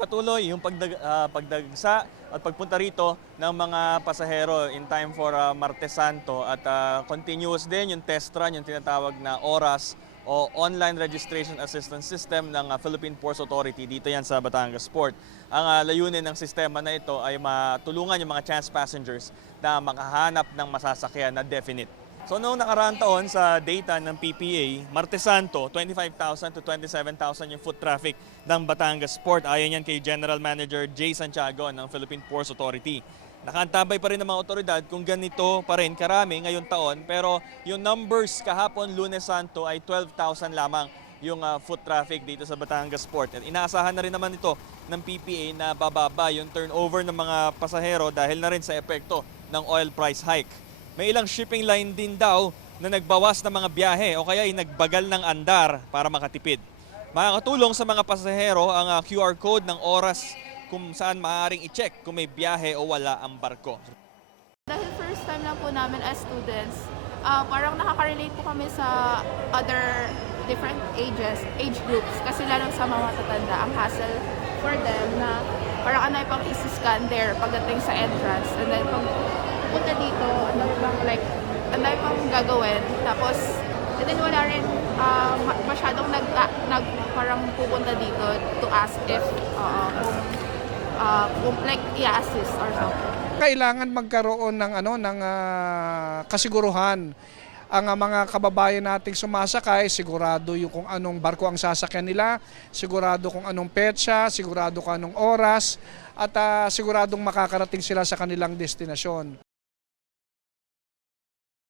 patuloy yung pagdagsa at pagpunta rito ng mga pasahero in time for Martes Santo at continuous din yung test run, yung tinatawag na oras o online registration assistance system ng Philippine Ports Authority. Dito yan sa Batangas Port. Ang layunin ng sistema na ito ay matulungan yung mga chance passengers na makahanap ng masasakyan na definite. So noong nakaraang taon sa data ng PPA, Martes Santo, 25,000 to 27,000 yung foot traffic ng Batangas Port. Ayon yan kay General Manager Jay Santiago ng Philippine Ports Authority. Nakaantabay pa rin ng mga otoridad kung ganito pa rin karami ngayong taon, pero yung numbers kahapon Lunes Santo ay 12,000 lamang yung foot traffic dito sa Batangas Port. At inaasahan na rin naman ito ng PPA na bababa yung turnover ng mga pasahero dahil na rin sa epekto ng oil price hike. May ilang shipping line din daw na nagbawas ng mga biyahe o kaya ay nagbagal ng andar para makatipid. Makakatulong sa mga pasahero ang QR code ng oras kung saan maaaring i-check kung may biyahe o wala ang barko. Dahil first time lang po namin as students, parang nakaka-relate po kami sa other different age groups. Kasi lalo sa mga matatanda, ang hassle for them na parang anay pang isi-scan there pagdating sa entrance. And then pag punta dito, anay pang gagawin. Tapos, and then wala rin masyadong parang pupunta dito to ask if kung like i-assist or something. Kailangan magkaroon ng kasiguruhan ang mga kababayan nating sumasakay, sigurado yung kung anong barko ang sasakyan nila, sigurado kung anong petsa, sigurado kung anong oras, at siguradong makakarating sila sa kanilang destinasyon.